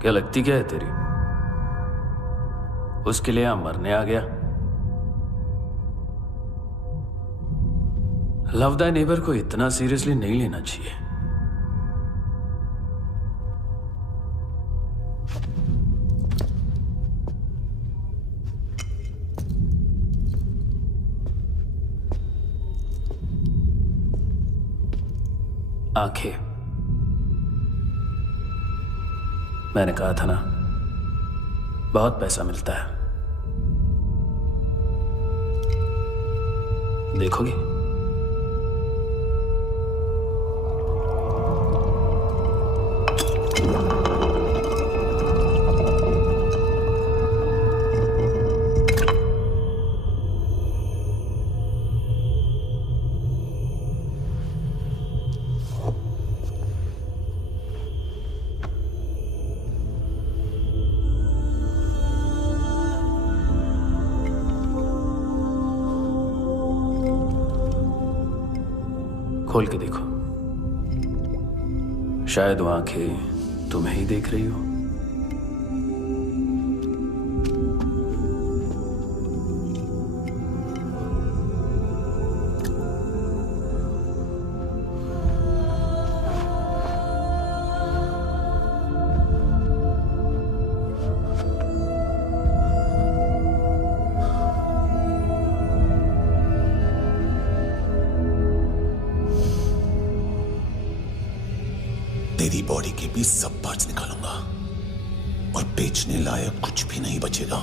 क्या लगती क्या है तेरी? उसके लिए यहां मरने आ गया? लव द नेबर को इतना सीरियसली नहीं लेना चाहिए। आंखें, मैंने कहा था ना, बहुत पैसा मिलता है। देखोगी? खोल के देखो, शायद वो आंखें तुम्हें ही देख रही हो। तेरी बॉडी के भी सब पार्ट्स निकालूंगा और बेचने लायक कुछ भी नहीं बचेगा।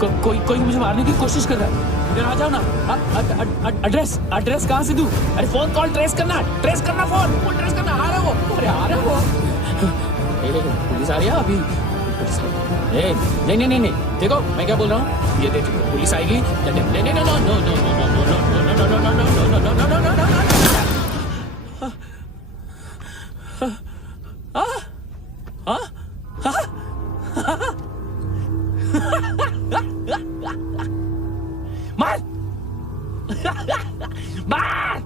कोई मुझे मारने की कोशिश कर रहा है। इधर आ जाओ ना। एड्रेस कहाँ से दूं? अरे फोन कॉल ट्रेस करना फोन ट्रेस करना। आ रहा है वो, अरे आ रहा है वो। पुलिस आ रही है अभी। नहीं, देखो मैं क्या बोल रहा हूँ, ये देखो पुलिस आएगी। मार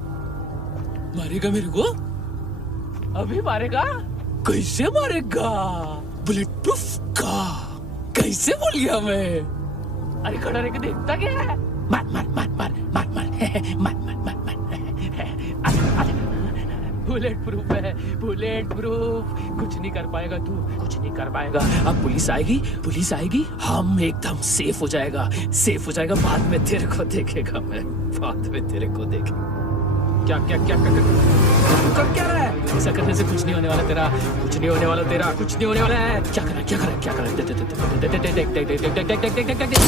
मारेगा मेरे को, अभी मारेगा। कैसे मारेगा? बुलेट प्रूफ का। कैसे बोल गया मैं? अरे खड़ा रह के देखता क्या है? मार बुलेट प्रूफ है, बुलेट प्रूफ। कुछ नहीं कर पाएगा तू, कुछ नहीं कर पाएगा। अब पुलिस आएगी, हम एकदम सेफ हो जाएगा। बाद में तेरे को देखेगा मैं, बाद में तेरे को देखेगा। क्या कर क्या रहा है? ऐसा करने से कुछ नहीं होने वाला तेरा, कुछ नहीं होने वाला है। क्या कर देख।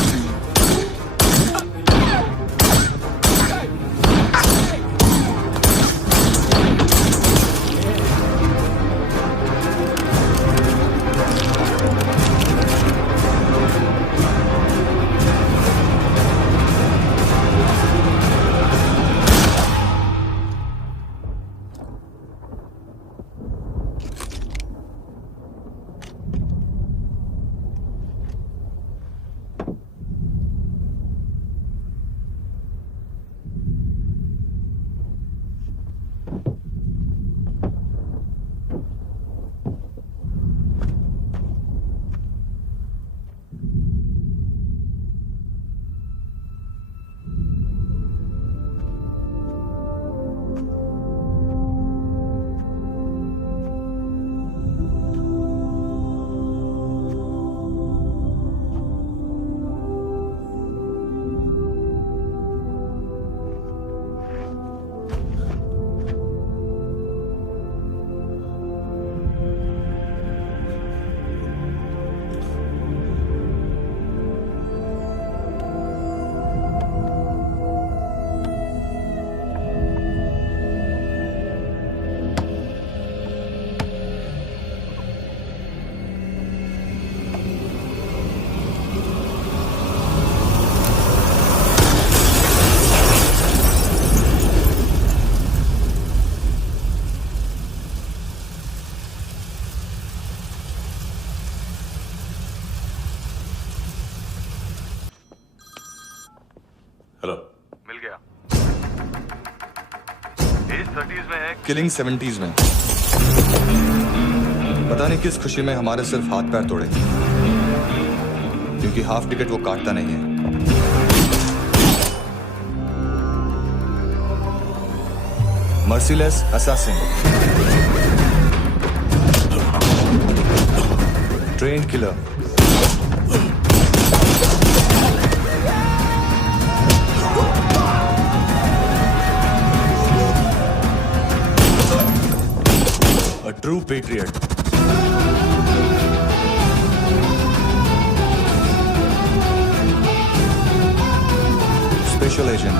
हेलो। मिल गया। एज 30s में है, किलिंग 70s में। पता नहीं किस खुशी में हमारे सिर्फ हाथ पैर तोड़े, क्योंकि हाफ टिकट वो काटता नहीं है। Merciless assassin, train killer, a true patriot. Special agent.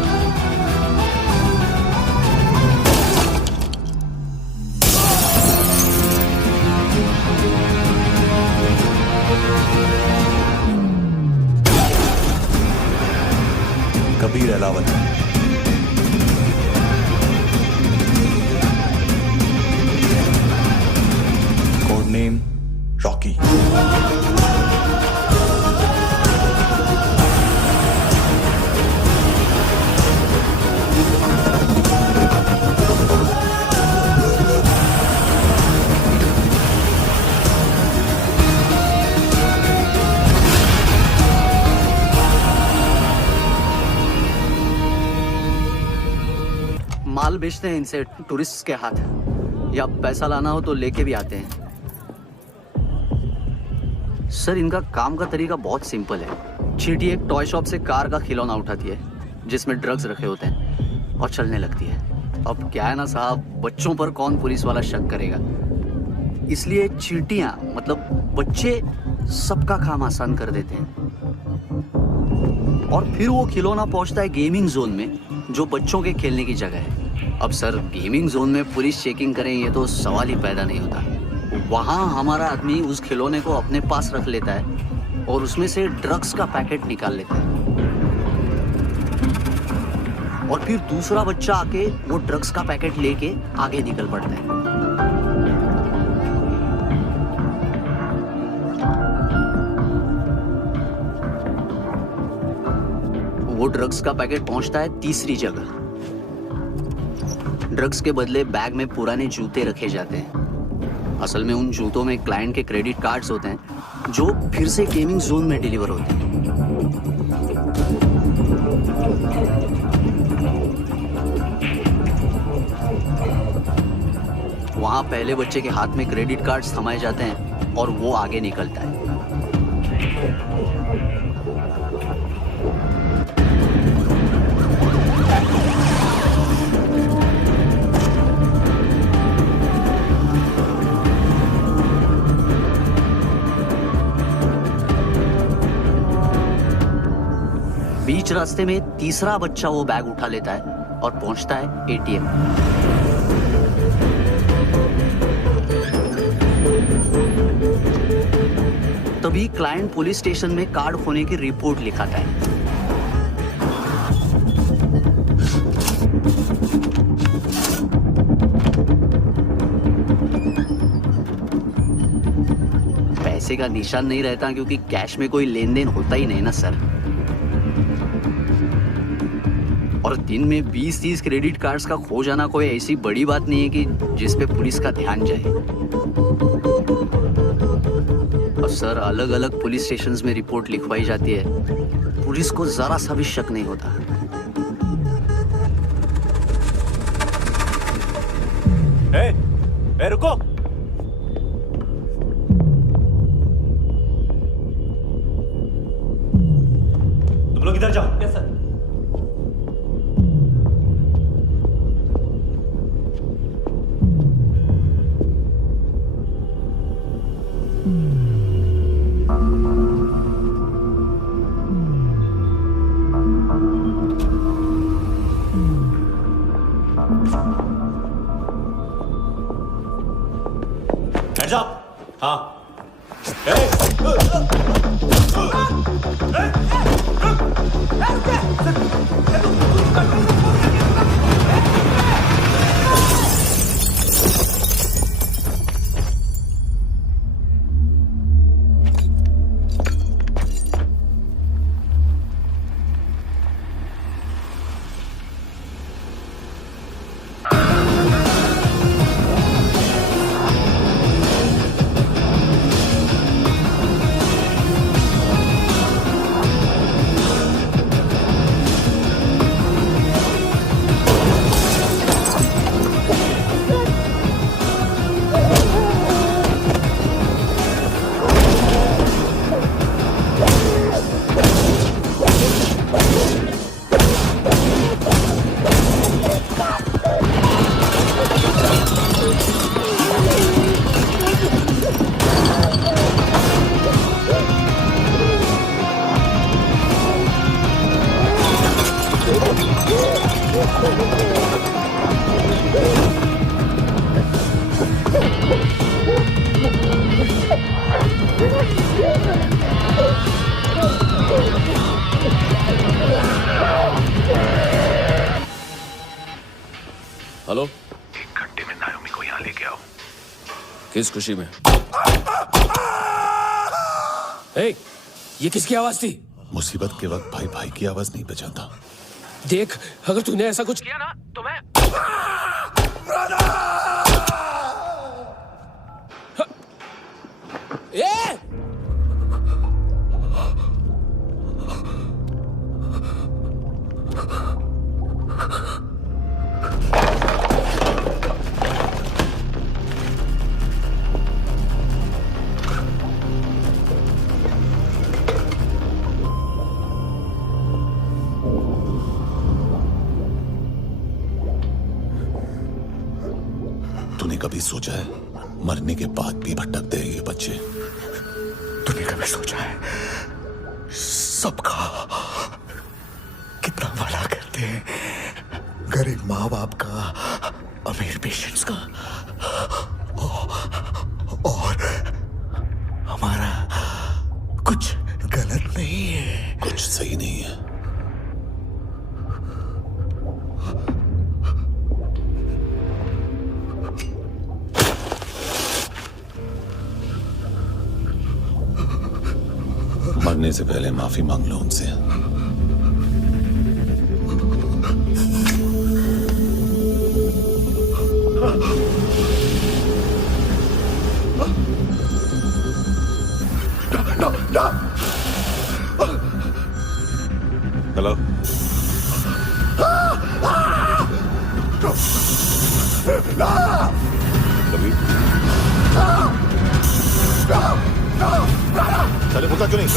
Kabir Alawat. Code name Rocky. माल बेचते हैं इनसे टूरिस्ट के हाथ, या पैसा लाना हो तो लेके भी आते हैं। सर इनका काम का तरीका बहुत सिंपल है। चींटी एक टॉय शॉप से कार का खिलौना उठाती है जिसमें ड्रग्स रखे होते हैं और चलने लगती है। अब क्या है ना साहब, बच्चों पर कौन पुलिस वाला शक करेगा, इसलिए चींटियां मतलब बच्चे सबका काम आसान कर देते हैं। और फिर वो खिलौना पहुंचता है गेमिंग जोन में, जो बच्चों के खेलने की जगह है। अब सर, गेमिंग जोन में पुलिस चेकिंग करें ये तो सवाल ही पैदा नहीं होता। वहाँ हमारा आदमी उस खिलौने को अपने पास रख लेता है और उसमें से ड्रग्स का पैकेट निकाल लेता है, और फिर दूसरा बच्चा आके वो ड्रग्स का पैकेट लेके आगे निकल पड़ता है। वो ड्रग्स का पैकेट पहुंचता है तीसरी जगह। ड्रग्स के बदले बैग में पुराने जूते रखे जाते हैं। असल में उन जूतों में क्लाइंट के क्रेडिट कार्ड्स होते हैं जो फिर से गेमिंग जोन में डिलीवर होते हैं। वहां पहले बच्चे के हाथ में क्रेडिट कार्ड्स थमाए जाते हैं और वो आगे निकलता है। बीच रास्ते में तीसरा बच्चा वो बैग उठा लेता है और पहुंचता है एटीएम। तभी क्लाइंट पुलिस स्टेशन में कार्ड खोने की रिपोर्ट लिखाता है। पैसे का निशान नहीं रहता क्योंकि कैश में कोई लेन देन होता ही नहीं ना सर। और दिन में 20-30 क्रेडिट कार्ड्स का खो जाना कोई ऐसी बड़ी बात नहीं है कि जिस पे पुलिस का ध्यान जाए। और सर, अलग अलग पुलिस स्टेशंस में रिपोर्ट लिखवाई जाती है, पुलिस को जरा सा भी शक नहीं होता। ए, रुको। तुम लोग इधर जाओ। Yes sir. Hands up. हाँ। हेलो, 1 घंटे में नायोमी को यहाँ लेके आओ। किस खुशी में? ए, ये किसकी आवाज थी? मुसीबत के वक्त भाई भाई की आवाज नहीं बचाता। देख, अगर तूने ऐसा कुछ किया ना तो मैं ए! तूने कभी सोचा है मरने के बाद भी भटकते हैं ये बच्चे? तूने कभी सोचा है सबका सकते हैं, गरीब माँ बाप का, अमीर पेशेंट्स का, और हमारा कुछ गलत नहीं है। कुछ सही नहीं है। मरने से पहले माफी मांग लो उनसे। हेलो, कभी चले बोलता क्यों नहीं?